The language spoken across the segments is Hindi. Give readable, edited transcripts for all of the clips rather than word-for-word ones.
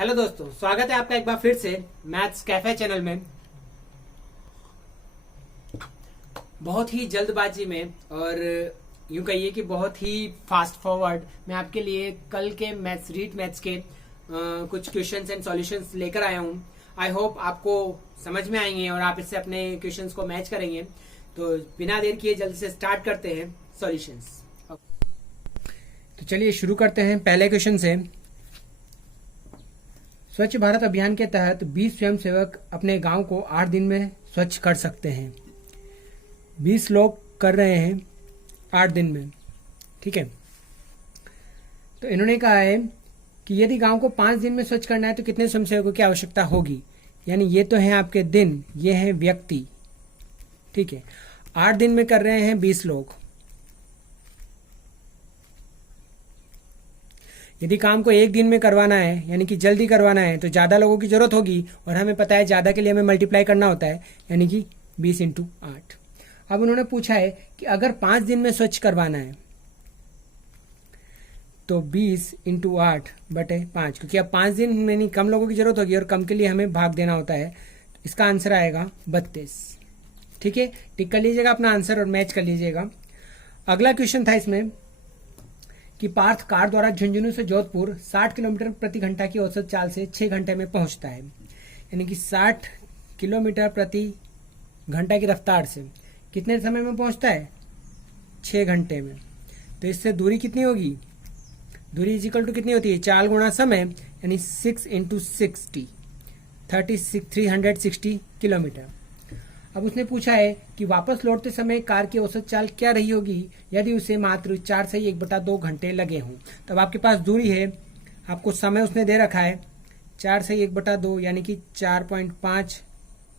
हेलो दोस्तों, स्वागत है आपका एक बार फिर से मैथ्स कैफे चैनल में। बहुत ही जल्दबाजी में और यूं कहिए कि बहुत ही फास्ट फॉरवर्ड मैं आपके लिए कल के मैथ्स के कुछ क्वेश्चंस एंड सॉल्यूशंस लेकर आया हूं। आई होप आपको समझ में आएंगे और आप इससे अपने क्वेश्चंस को मैच करेंगे। तो बिना देर किए जल्दी से स्टार्ट करते हैं सॉल्यूशंस। तो चलिए शुरू करते हैं पहले क्वेश्चन से। स्वच्छ भारत अभियान के तहत 20 स्वयंसेवक अपने गांव को 8 दिन में स्वच्छ कर सकते हैं। 20 लोग कर रहे हैं 8 दिन में, ठीक है। तो इन्होंने कहा है कि यदि गांव को 5 दिन में स्वच्छ करना है तो कितने स्वयंसेवकों की आवश्यकता होगी। यानी ये तो हैं आपके दिन, ये हैं व्यक्ति, ठीक है। 8 दिन में कर रहे हैं 20 लोग। यदि काम को 1 दिन में करवाना है यानी कि जल्दी करवाना है तो ज़्यादा लोगों की जरूरत होगी और हमें पता है ज़्यादा के लिए हमें मल्टीप्लाई करना होता है, यानी कि 20 × 8। अब उन्होंने पूछा है कि अगर 5 दिन में स्वच्छ करवाना है तो 20 × 8/5, क्योंकि अब 5 दिन में नहीं कम लोगों की जरूरत होगी और कम के लिए हमें भाग देना होता है। इसका आंसर आएगा 32, ठीक है। टिक कर लीजिएगा अपना आंसर और मैच कर लीजिएगा। अगला क्वेश्चन था इसमें कि पार्थ कार द्वारा झुंझुनू से जोधपुर 60 किलोमीटर प्रति घंटा की औसत चाल से 6 घंटे में पहुंचता है। यानी कि 60 किलोमीटर प्रति घंटा की रफ्तार से कितने समय में पहुंचता है? 6 घंटे में। तो इससे दूरी कितनी होगी? दूरी इक्वल टू कितनी होती है? चाल गुणा समय, यानी 6 × 60 360 किलोमीटर। अब उसने पूछा है कि वापस लौटते समय कार की औसत चाल क्या रही होगी यदि उसे मात्र 4 से 1/2 घंटे लगे हों। तब आपके पास दूरी है, आपको समय उसने दे रखा है 4 से 1/2 यानी कि 4.5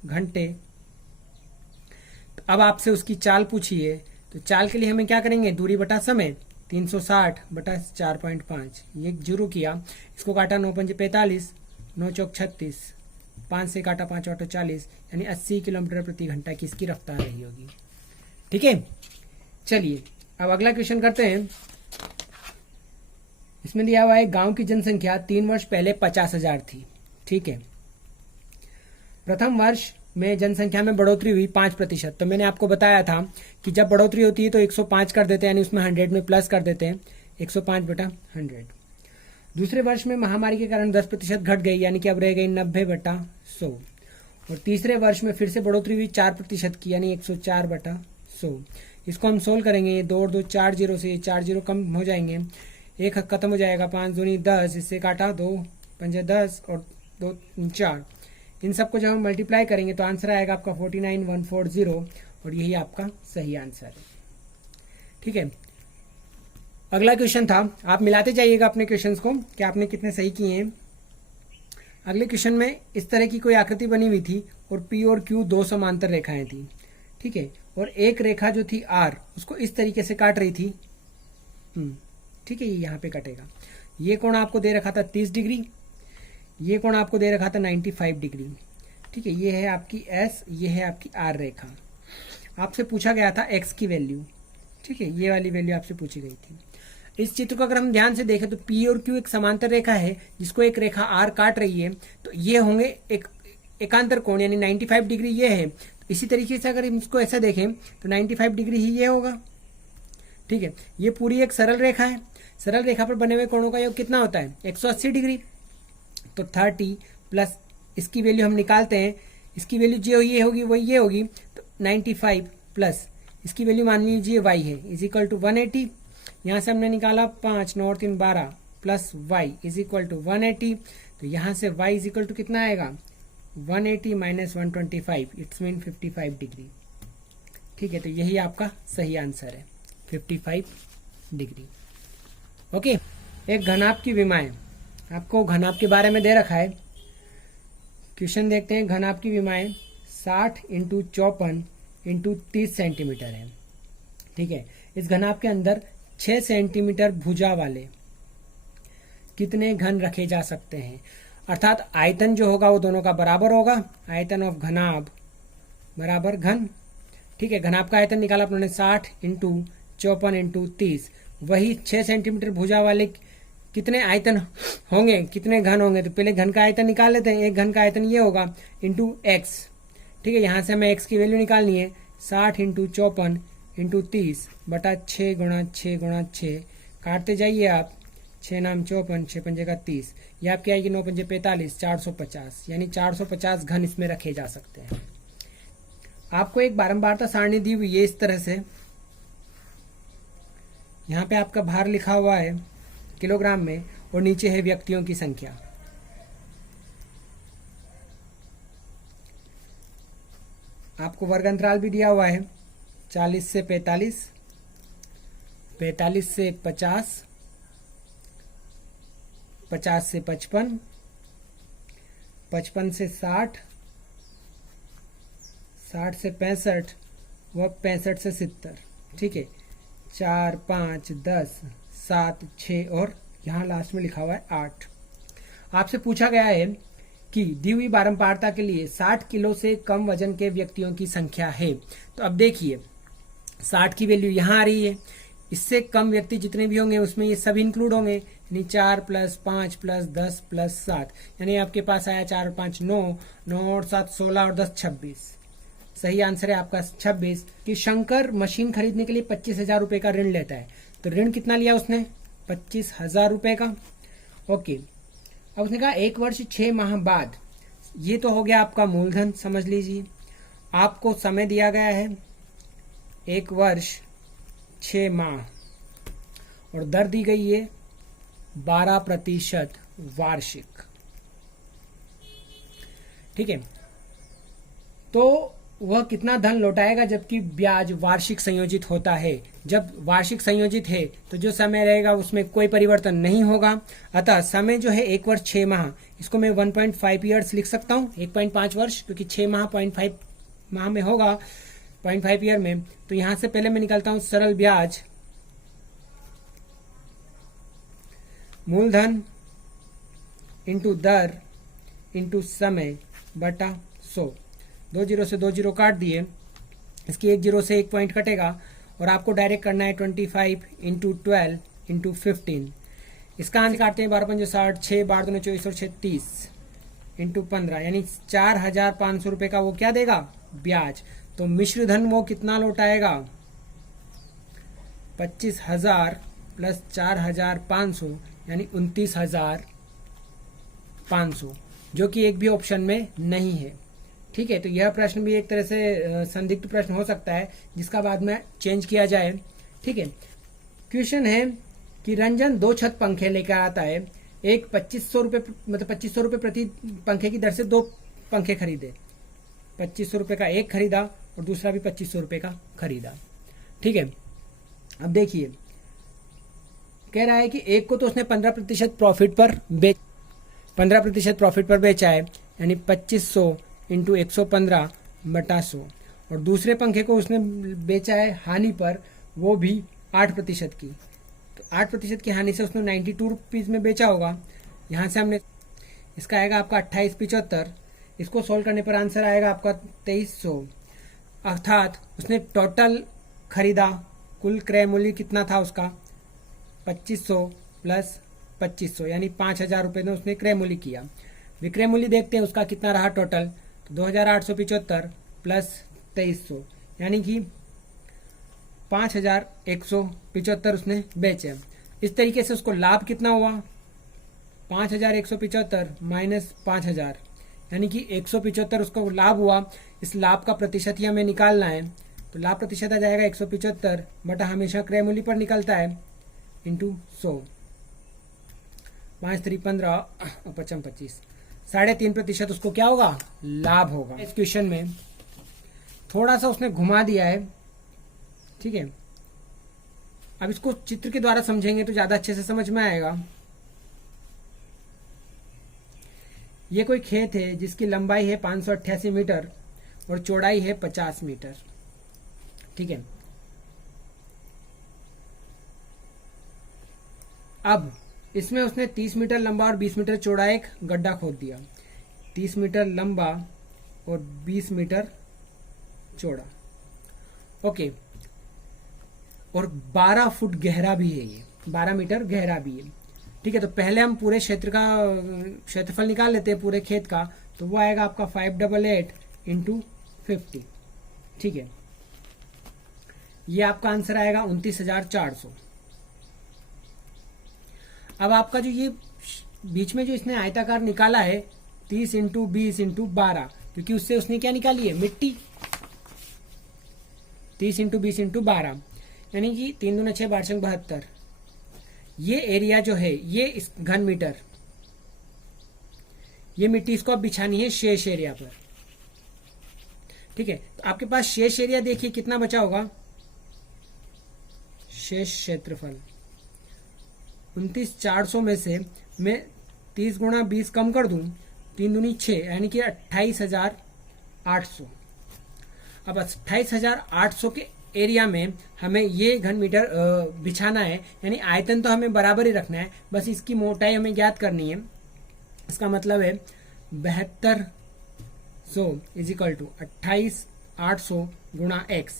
घंटे। तो अब आपसे उसकी चाल पूछी है, तो चाल के लिए हमें क्या करेंगे? दूरी बटा समय, 360/4.5। ये शुरू किया, इसको काटा 9 × 5 = 45, 9 × 4 = 36, 5 से काटा 5 × 8 = 40, यानी 80 किलोमीटर प्रति घंटा की इसकी रफ्तार रही होगी, ठीक है। चलिए अब अगला क्वेश्चन करते हैं। इसमें दिया हुआ है गांव की जनसंख्या 3 वर्ष पहले 50,000 थी, ठीक है। प्रथम वर्ष में जनसंख्या में बढ़ोतरी हुई 5%। तो मैंने आपको बताया था कि जब बढ़ोतरी होती है तो 105 कर देते हैं, यानी उसमें 100 में प्लस कर देते हैं, 105/100। दूसरे वर्ष में महामारी के कारण 10% घट गई, यानी कि अब रह गई 90/100। और तीसरे वर्ष में फिर से बढ़ोतरी हुई 4% की, यानी 104/100। इसको हम सोल्व करेंगे, ये 2 और 2 4 0 से 4 0 कम हो जाएंगे, एक खत्म हो जाएगा, 5 दूनी 10, इससे काटा 2 × 5 = 10 और 2 × 4। इन सबको जब हम मल्टीप्लाई करेंगे तो आंसर आएगा आपका 49,140 और यही आपका सही आंसर है, ठीक है। अगला क्वेश्चन था, आप मिलाते जाइएगा अपने क्वेश्चंस को कि आपने कितने सही किए हैं। अगले क्वेश्चन में इस तरह की कोई आकृति बनी हुई थी और P और Q 2 समांतर रेखाएं थी, ठीक है। और एक रेखा जो थी R उसको इस तरीके से काट रही थी, ठीक है, ये यहाँ पे कटेगा। ये कोण आपको दे रखा था 30 डिग्री, ये कोण आपको दे रखा था 95 डिग्री, ठीक है। ये है आपकी S, ये है आपकी R रेखा। आपसे पूछा गया था X की वैल्यू, ठीक है, ये वाली वैल्यू आपसे पूछी गई थी। इस चित्र को अगर हम ध्यान से देखें तो P और Q एक समांतर रेखा है जिसको एक रेखा R काट रही है, तो ये होंगे एक एकांतर कोण, यानी 95 डिग्री ये है। तो इसी तरीके से अगर इसको ऐसा देखें तो 95 डिग्री ही ये होगा, ठीक है। ये पूरी एक सरल रेखा है, सरल रेखा पर बने हुए कोणों का योग कितना होता है? 180 डिग्री। तो 30 प्लस इसकी वैल्यू हम निकालते हैं, इसकी वैल्यू जो ये होगी वही ये होगी, तो 95 प्लस इसकी वैल्यू मान लीजिए y है, इज इक्वल टू 180। यहाँ से हमने निकाला 5, 9 और 3 12 plus y is equal to 180। तो यहाँ से y इज इक्वल टू कितना आएगा? 180 - 125, इट्स मीन 55 डिग्री, ठीक है। तो यही आपका सही आंसर है, 55 डिग्री, ओके। एक घनाभ की विमाएं, आपको घनाभ के बारे में दे रखा है। क्वेश्चन देखते हैं। घनाभ की विमाएं 60 × 54 × 30 सेंटीमीटर है, ठीक है। इस घनाभ के अंदर 6 सेंटीमीटर भुजा वाले कितने घन रखे जा सकते हैं? अर्थात आयतन जो होगा वो दोनों का बराबर होगा, आयतन ऑफ घनाभ बराबर घन, ठीक है। घनाभ का आयतन निकाला अपने 60 × 54 × 30, वही 6 सेंटीमीटर भुजा वाले कितने आयतन होंगे, कितने घन होंगे, तो पहले घन का आयतन निकाल लेते हैं। एक घन का आयतन ये होगा इंटू एक्स। ठीक है, यहाँ से हमें एक्स की वैल्यू निकालनी है। 60 इंटू 54 इंटू 30 बटा 6 गुणा 6 गुणा 6, काटते जाइए आप। 6 नाम 54, 6 पंजे का 30, ये आपकी आएगी 9 पंजे 45, 450, यानी 450 घन इसमें रखे जा सकते हैं। आपको एक बारंबारता सारणी दी हुई है इस तरह से। यहाँ पे आपका भार लिखा हुआ है किलोग्राम में और नीचे है व्यक्तियों की संख्या। आपको वर्ग अंतराल भी दिया हुआ है 40 से 45, 45 से 50, 50 से 55, 55 से 60, 60 से 65 व 65 से 70। ठीक है, 4, 5, 10, 7, 6 और यहाँ लास्ट में लिखा हुआ है 8। आपसे पूछा गया है कि दी हुई बारंबारता के लिए 60 किलो से कम वजन के व्यक्तियों की संख्या है। तो अब देखिए 60 की वैल्यू यहाँ आ रही है, इससे कम व्यक्ति जितने भी होंगे उसमें ये सब इंक्लूड होंगे, यानी 4 + 5 + 10 + 7, यानी आपके पास आया 4 और 5 9, 9 और 7 16 और 10 26। सही आंसर है आपका 26। कि शंकर मशीन खरीदने के लिए 25,000 रुपए का ऋण लेता है, तो ऋण कितना लिया उसने? 25,000 रुपए का। ओके, अब उसने कहा 1 वर्ष 6 माह बाद, ये तो हो गया आपका मूलधन, समझ लीजिए। आपको समय दिया गया है 1 वर्ष 6 माह और दर दी गई है 12% वार्षिक। ठीक है, तो वह कितना धन लौटाएगा जबकि ब्याज वार्षिक संयोजित होता है। जब वार्षिक संयोजित है तो जो समय रहेगा उसमें कोई परिवर्तन नहीं होगा। अतः समय जो है 1 वर्ष 6 माह, इसको मैं 1.5 ईयर्स लिख सकता हूँ, 1.5 वर्ष, क्योंकि 6 माह 0.5 माह में होगा, 0.5 ईयर में। तो यहां से पहले मैं निकालता हूं सरल ब्याज मूलधन इंटू दर इंटू समय बटा 100। 2 जीरो से 2 जीरो काट दिए, इसकी 1 जीरो से 1 पॉइंट कटेगा और आपको डायरेक्ट करना है 25 इंटू 12 इंटू 15। इसका आंसर काटते हैं 12 पंजे 60, 6 12 दूने 24 और 6 30 इंटू 15, यानी 4,500 रुपए का वो क्या देगा? ब्याज। तो मिश्र धन वो कितना लौटाएगा? 25,000 प्लस 4,500 यानी 29,500, जो कि एक भी ऑप्शन में नहीं है। ठीक है, तो यह प्रश्न भी एक तरह से संदिग्ध प्रश्न हो सकता है जिसका बाद में चेंज किया जाए। ठीक है, क्वेश्चन है कि रंजन 2 छत पंखे लेकर आता है। एक 2500 रुपए, मतलब 2500 रुपए प्रति पंखे की दर से 2 पंखे खरीदे। 2500 रुपए का एक खरीदा और दूसरा भी 2500 रुपए का खरीदा। ठीक है, अब देखिए कह रहा है कि एक को तो उसने 15% प्रॉफिट पर 15% प्रॉफिट पर बेचा है, यानी 2500 इंटू 115 बटा 100, और दूसरे पंखे को उसने बेचा है हानि पर, वो भी 8% की। तो 8% की हानि से उसने 92 रुपीज में बेचा होगा। यहाँ से हमने इसका आएगा आपका 2875। इसको सोल्व करने पर आंसर आएगा आपका 2300। अर्थात उसने टोटल खरीदा, कुल क्रय मूल्य कितना था उसका? 2500 प्लस 2500, यानी 5,000 रुपये में उसने क्रय मूल्य किया। विक्रय मूल्य देखते हैं उसका कितना रहा टोटल, तो 2,875 प्लस 2300, यानी कि 5,175 उसने बेचे। इस तरीके से उसको लाभ कितना हुआ? 5,175 माइनस 5,000, यानी कि 175 उसको लाभ हुआ। इस लाभ का प्रतिशत ही हमें निकालना है, तो लाभ प्रतिशत आ जाएगा 175 बटा हमेशा क्रय मूल्य पर निकलता है इंटू 100। 5 3 15 और 55 25, 3.5% उसको क्या होगा? लाभ होगा। इस क्वेश्चन में थोड़ा सा उसने घुमा दिया है। ठीक है, अब इसको चित्र के द्वारा समझेंगे तो ज्यादा अच्छे से समझ में आएगा। ये कोई खेत है जिसकी लंबाई है 588 मीटर और चौड़ाई है 50 मीटर। ठीक है, अब इसमें उसने 30 मीटर लंबा और 20 मीटर चौड़ा एक गड्ढा खोद दिया। 30 मीटर लंबा और 20 मीटर चौड़ा। ओके, और 12 फुट गहरा भी है, ये 12 मीटर गहरा भी है। ठीक है, तो पहले हम पूरे क्षेत्र का क्षेत्रफल निकाल लेते हैं पूरे खेत का, तो वो आएगा आपका 588 इंटू 50। ठीक है, ये आपका आंसर आएगा 29,400। अब आपका जो ये बीच में जो इसने आयताकार निकाला है 30 इंटू 20 इंटू 12, क्योंकि उससे उसने क्या निकाली है, मिट्टी। 30 इंटू 20 इंटू 12 यानी कि 3 दूना 6 12 72। ये एरिया जो है ये इस घन मीटर, ये मिट्टी इसको अब बिछानी है शेष एरिया पर। ठीक है, तो आपके पास शेष एरिया देखिए कितना बचा होगा, शेष क्षेत्रफल 29,400 में से मैं 30 गुणा 20 कम कर दूं, 3 दूनी 6 यानी कि 28,800। अब 28,800 के एरिया में हमें ये घन मीटर बिछाना है, यानी आयतन तो हमें बराबर ही रखना है, बस इसकी मोटाई हमें ज्ञात करनी है। इसका मतलब है 7200 इज इक्वल टू 28,800 गुणा x।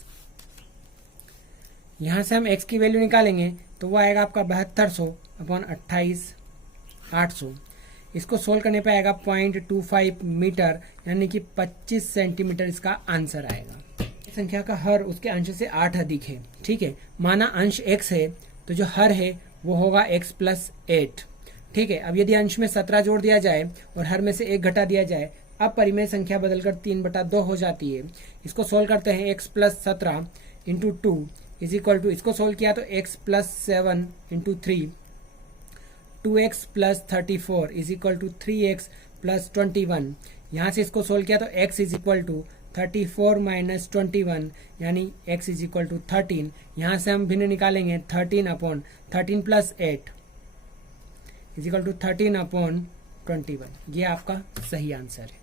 यहां से हम x की वैल्यू निकालेंगे तो वो आएगा आपका 7200 अपॉन 28,800। इसको सोल्व करने पे आएगा 0.25 मीटर यानी कि 25 सेंटीमीटर इसका आंसर आएगा। संख्या का हर उसके अंश से 8 अधिक है। ठीक है, माना अंश x है तो जो हर है वो होगा x प्लस 8। ठीक है, अब यदि अंश में 17 जोड़ दिया जाए और हर में से 1 घटा दिया जाए, अब परिमेय संख्या बदलकर 3/2 हो जाती है। इसको सोल्व करते हैं, x plus 17 into 2 is equal to, इसको सोल्व किया तो x plus 7 into 3, 2x plus 34 is equal to 3x plus 21। यहाँ से इसको सोल्व किया तो x is equal to 34 minus 21 यानी x इज इक्वल टू 13। यहाँ से हम भिन्न निकालेंगे 13 upon 13 plus 8 is equal to 13 upon 21। ये आपका सही आंसर है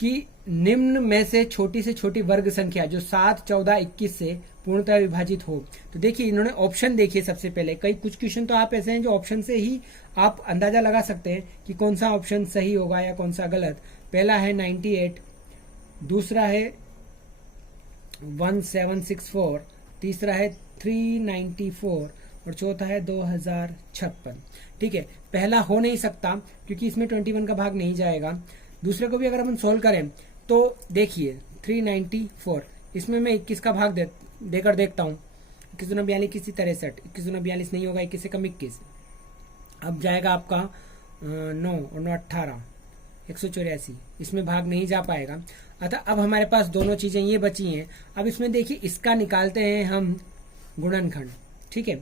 कि निम्न में से छोटी वर्ग संख्या जो 7, 14, 21 से पूर्णतः विभाजित हो। तो देखिए इन्होंने ऑप्शन देखिए सबसे पहले, कई कुछ क्वेश्चन तो आप ऐसे हैं जो ऑप्शन से ही आप अंदाजा लगा सकते हैं कि कौन सा ऑप्शन सही होगा या कौन सा गलत। पहला है 98, दूसरा है 1764, तीसरा है 394 और चौथा है 2056। ठीक है, पहला हो नहीं सकता क्योंकि इसमें 21 का भाग नहीं जाएगा। दूसरे को भी अगर हम सोल्व करें तो देखिए 394, इसमें मैं 21 का भाग देकर देखता हूँ। 21 दूना 42, 21 63, 21 दूना 42 नहीं होगा, 21 से कम 21। अब जाएगा आपका 9 और 9 18, 184, इसमें भाग नहीं जा पाएगा। अतः अब हमारे पास दोनों चीजें ये बची हैं। अब इसमें देखिए इसका निकालते हैं हम गुणनखंड। ठीक है,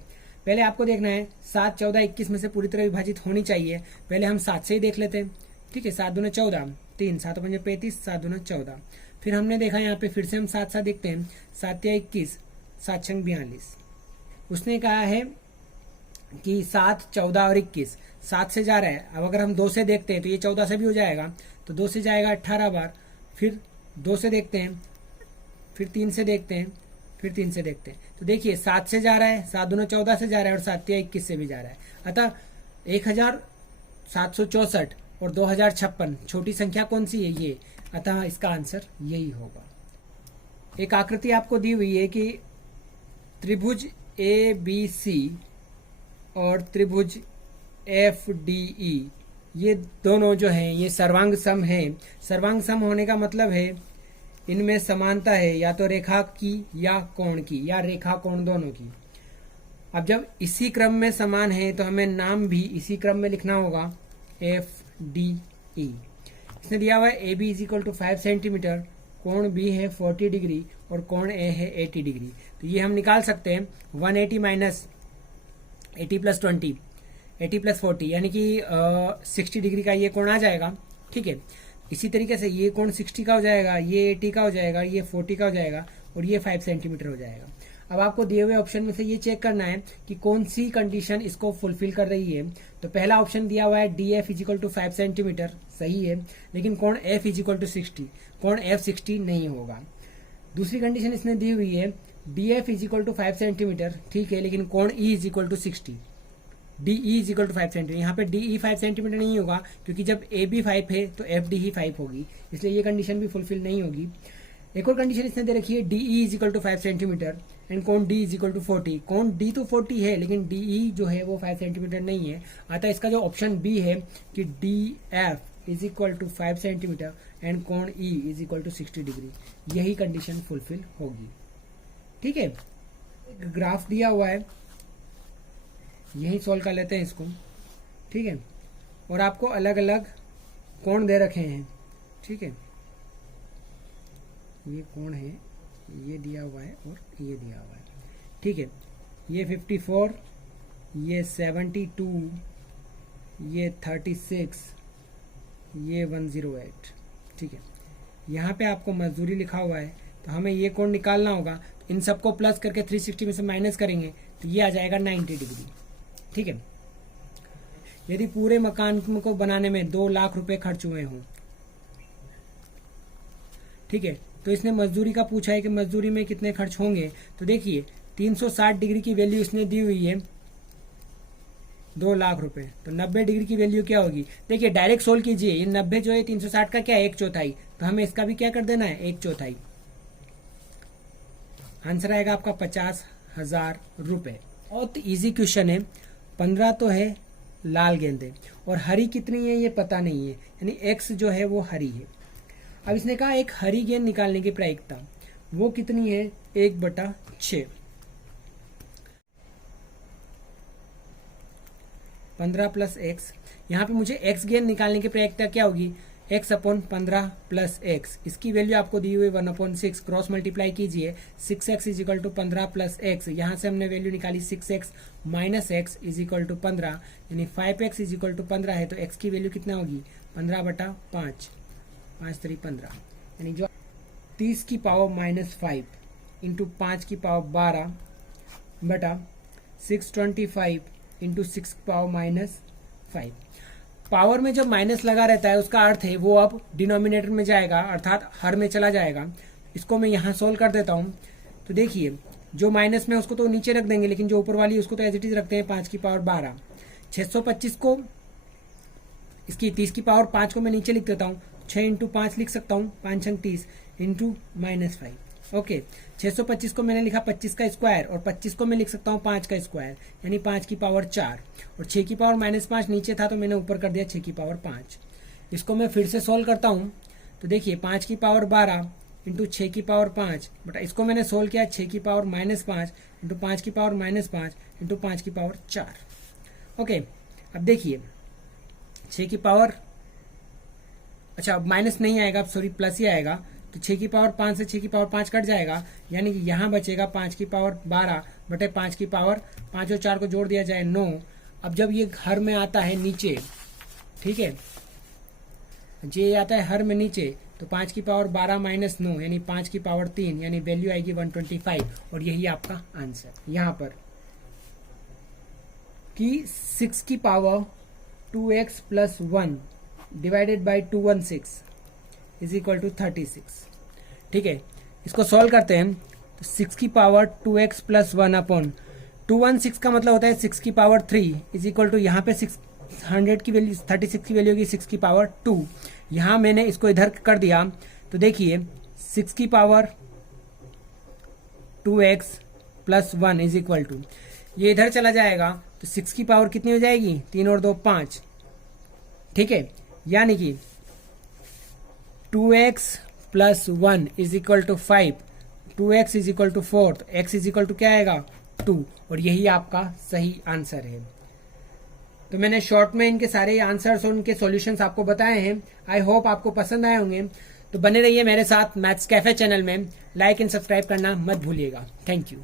पहले आपको देखना है 7, 14, 21 में से पूरी तरह विभाजित होनी चाहिए। पहले हम 7 से ही देख लेते हैं। ठीक है, 7 दूना 14, 3, 7 पंजे 35, 7 दूना 14। फिर हमने देखा यहाँ पे फिर से हम 7 देखते हैं, 7 या 21, 7 छंग 42। उसने कहा है कि 7, 14 और 21 7 से जा रहा है। अब अगर हम 2 से देखते हैं तो ये 14 से भी हो जाएगा, तो 2 से जाएगा 18 बार। फिर 2 से देखते हैं, फिर 3 से देखते हैं, फिर 3 से देखते हैं। तो देखिए 7 से जा रहा है, 7 दूना 14 से जा रहा है और 7 या 21 से भी जा रहा है। अतः 1764 और 2056 छोटी संख्या कौन सी है, ये। अतः इसका आंसर यही होगा। एक आकृति आपको दी हुई है कि त्रिभुज ABC और त्रिभुज FDE ये दोनों जो हैं ये सर्वांग सम है। सर्वांग सम होने का मतलब है इनमें समानता है या तो रेखा की या कोण की, या रेखा कोण दोनों की। अब जब इसी क्रम में समान है तो हमें नाम भी इसी क्रम में लिखना होगा, FDE। इसने दिया हुआ है AB is equal to 5 centimetre, कोण B है 40 डिग्री और कोण A है 80 डिग्री। तो ये हम निकाल सकते हैं 180 माइनस 80 प्लस 20, 80 प्लस 40 यानी कि 60 डिग्री का ये कोण आ जाएगा। ठीक है, इसी तरीके से ये कोण 60 का हो जाएगा, ये 80 का हो जाएगा, ये 40 का हो जाएगा और ये 5 सेंटीमीटर हो जाएगा। अब आपको दिए हुए ऑप्शन में से ये चेक करना है कि कौन सी कंडीशन इसको फुलफिल कर रही है। तो पहला ऑप्शन दिया हुआ है DF is equal to 5 centimetre, सही है, लेकिन कोण F इज इक्वल टू 60, कोण F 60 नहीं होगा। दूसरी कंडीशन इसने दी हुई है DF is equal to 5 centimetre, ठीक है, लेकिन कोण E is equal to 60, DE is equal to 5 centimetre. यहाँ पे DE 5 सेंटीमीटर नहीं होगा क्योंकि जब AB 5 है तो FDE 5 होगी, इसलिए ये कंडीशन भी फुलफिल नहीं होगी। एक और कंडीशन इसने दे रखी है DE is equal to 5 centimetre, and कोण डी इज इक्वल टू 40। कोण डी तो 40 है, लेकिन डी जो है वो 5 सेंटीमीटर नहीं है। अतः इसका जो ऑप्शन बी है कि D F is equal to 5 centimetre and कोण E is equal to 60 degree, यही कंडीशन फुलफिल होगी। ठीक है, ग्राफ दिया हुआ है, यही सॉल्व कर लेते हैं इसको। ठीक है, और आपको अलग अलग कोण दे रखे हैं। ठीक है, ये कोण है, ये दिया हुआ है और ये दिया हुआ है। ठीक है, ये 54, ये 72, ये 36, ये 108। ठीक है, यहाँ पे आपको मजदूरी लिखा हुआ है, तो हमें ये कोण निकालना होगा। इन सबको प्लस करके 360 में से माइनस करेंगे तो ये आ जाएगा 90 डिग्री। ठीक है, यदि पूरे मकान को बनाने में 2 लाख रुपए खर्च हुए हों, ठीक है, तो इसने मजदूरी का पूछा है कि मजदूरी में कितने खर्च होंगे। तो देखिए 360 डिग्री की वैल्यू इसने दी हुई है 2 लाख रुपए, तो 90 डिग्री की वैल्यू क्या होगी। देखिए डायरेक्ट सोल्व कीजिए, ये 90 जो है 360 का क्या है 1/4, तो हमें इसका भी क्या कर देना है 1/4। आंसर आएगा आपका 50,000 रुपए। बहुत इजी क्वेश्चन है। 15 तो है लाल गेंदे और हरी कितनी है ये पता नहीं है, यानी x जो है वो हरी है। अब इसने कहा एक हरी गेंद निकालने की प्रायिकता वो कितनी है 1/6। 15 प्लस एक्स, यहाँ पे मुझे x गेंद निकालने की प्रायिकता क्या होगी x/15 प्लस एक्स। इसकी वैल्यू आपको दी हुई 1/6, क्रॉस मल्टीप्लाई कीजिए 6x is equal to 15 plus x. यहाँ से हमने वैल्यू निकाली 6x minus x is equal to 15, यानी 5x इज इक्वल टू 15 है, तो x की वैल्यू कितना होगी 15/5, 5 3 15, यानी जो 30 की पावर -5 इंटू 5 की पावर 12 बटा 625 इंटू 6 की पावर -5। पावर में जब माइनस लगा रहता है उसका अर्थ है वो अब डिनोमिनेटर में जाएगा, अर्थात हर में चला जाएगा। इसको मैं यहाँ सोल्व कर देता हूँ। तो देखिए जो माइनस में उसको तो नीचे रख देंगे, लेकिन जो ऊपर वाली उसको तो एज इट इज रखते हैं 5 की पावर 12। 625 को, इसकी 30 की पावर 5 को मैं नीचे लिख देता हूँ, 6 इंटू 5 लिख सकता हूँ, 5 6 30 इंटू -5। ओके, 625 को मैंने लिखा 25 का स्क्वायर और 25 को मैं लिख सकता हूँ 5 का स्क्वायर, यानी 5 की पावर 4, और 6 की पावर -5 नीचे था तो मैंने ऊपर कर दिया 6 की पावर 5। इसको मैं फिर से सोल्व करता हूँ। तो देखिए 5 की पावर 12 इंटू 6 की पावर 5 बट इसको मैंने सोल्व किया 6 की पावर -5 इंटू 5 की पावर -5 इंटू 5 की पावर 4। ओके, अब देखिए 6 की पावर, अच्छा अब माइनस नहीं आएगा, अब सॉरी प्लस ही आएगा, तो 6 की पावर 5 से 6 की पावर 5 कट जाएगा, यानी कि यहाँ बचेगा 5 की पावर 12 बटे 5 की पावर 5 और 4 को जोड़ दिया जाए 9। अब जब ये हर में आता है नीचे, ठीक है, ये आता है हर में नीचे, तो 5 की पावर 12 माइनस 9 यानी 5 की पावर 3, यानी वैल्यू आएगी 125, और यही आपका आंसर। यहाँ पर कि 6 की power 2x plus 1 divided by 216 is equal to 36। ठीक है, इसको सॉल्व करते हैं। तो 6 की पावर 2x प्लस 1 अपॉन 216 का मतलब होता है 6 की पावर 3 इज इक्वल टू, यहाँ पे 600 की वैल्यू 36 की वैल्यू होगी 6 की पावर 2। यहाँ मैंने इसको इधर कर दिया, तो देखिए 6 की power 2x plus 1 is equal to, ये इधर चला जाएगा तो 6 की पावर कितनी हो जाएगी 3 और 2 5। ठीक है, यानी कि 2x plus 1 is equal to 5, 2x is equal to 4, तो x इज इक्वल टू क्या आएगा 2, और यही आपका सही आंसर है। तो मैंने शॉर्ट में इनके सारे आंसर्स और उनके सॉल्यूशंस आपको बताए हैं। आई होप आपको पसंद आए होंगे। तो बने रहिए मेरे साथ मैथ्स कैफे चैनल में, लाइक एंड सब्सक्राइब करना मत भूलिएगा। Thank you.